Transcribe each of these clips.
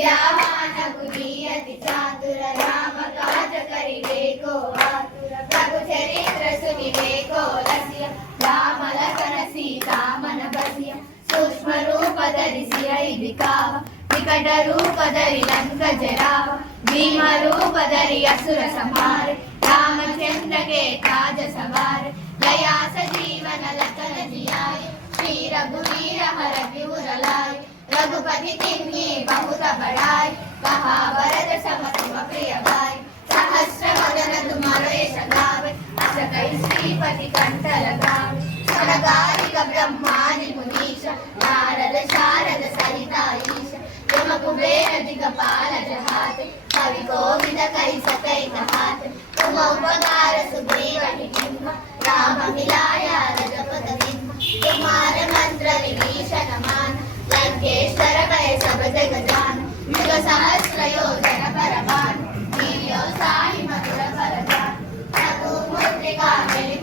विद्यावान गुणीयति चातुर राम काज करिबेको आतुर प्रभु चरित्र सुनिबेको रसिय राम लखन सीता मन बसिय सूक्ष्म रूप धरिसिय दिखाव विकट रूप धरि लंक जराव भीम रूप धरि असुर संहार रामचंद्र के काज सवार दया सजीवन लखन जियाय श्री रघुवीर हर विपुर लाय रघुपति किन्हीं बहुत बड़ाई कहा वरद सम तुम प्रिय भाई सहस्र वदन तुम्हारो यश गावे अस कई श्रीपति कंठ लगावे सनकादिक ब्रह्मादि मुनीश नारद शारद सहिता ईश यम कुबेर दिगपाल जहाते कवि कोविद कई सकै कहाते तुम उपकार सुग्रीव निम्न राम मिलाया रजपत बिम्न तुम्हारे मंत्र विभीषण मान लंकेश्वर भय सब जग जान युग सहस्र योजन परमान नील्यो साहि मधुर फलदान रघु मुद्रिका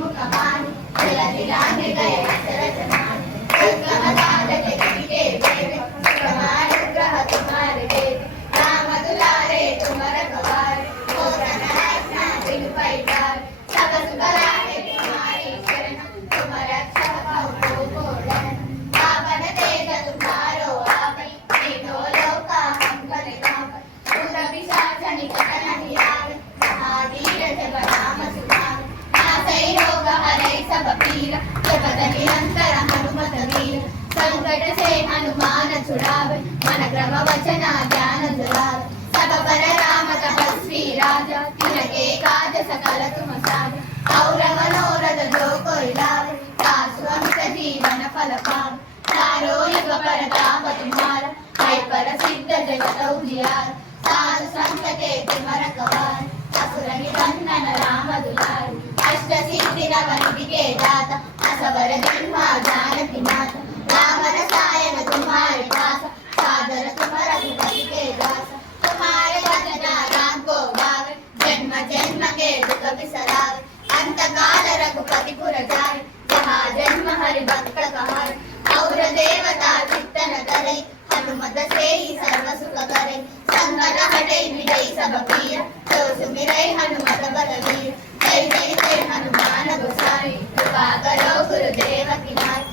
मुख मान जलधि लांघि गए दशरथ मान दुर्गम काज जगति के देव प्रमाण ग्रह तुम्हारे देव राम दुलारे तुम रखवारे हो रत्न बिन पैठार सब सुख लागे तुम्हारी शरण तुम रक्षक भव को डरन पावन तेज तुम्हारो आपै तीनों लोका संकट कापै भूत पिशाच निकट नहीं आवे महावीर जब नाम सुनावे नासै रोग हरै सब पीरा जपत निरंतर हनुमत वीर संकट से हनुमान छुड़ावे मन क्रम वचन ध्यान धरावे सब पर राम तपस्वी राजा तिनके काज सकल तुम साजे और मनोरथ जो कोई लावे शाश्वत जीवन फल पावे चारों युग परताप तुम्हारा है पर सिद्ध जगत उजियार साधु संत के तुम रखवार असुर निबंधन राम दुलार अष्ट सिद्धि नवनिधि के दाता असवर जन्मा जानकी माता राम रसायन तुम्हारे पास सादर तुम रघुपति के दास तुम्हारे भजन राम को गावे जन्म जन्म के दुख बिसरावे अंत काल रघुपति पुर जाए जहाँ जन्म हरि भक्त कहारे और देवता चित्तन करे हनुमत से ही सर्व सुख करे संकट हटे मिटै सब पीर तो सुमिरै हनुमत बलवीर जय जय जय हनुमान गोसाई कृपा करो गुरुदेव की नाई।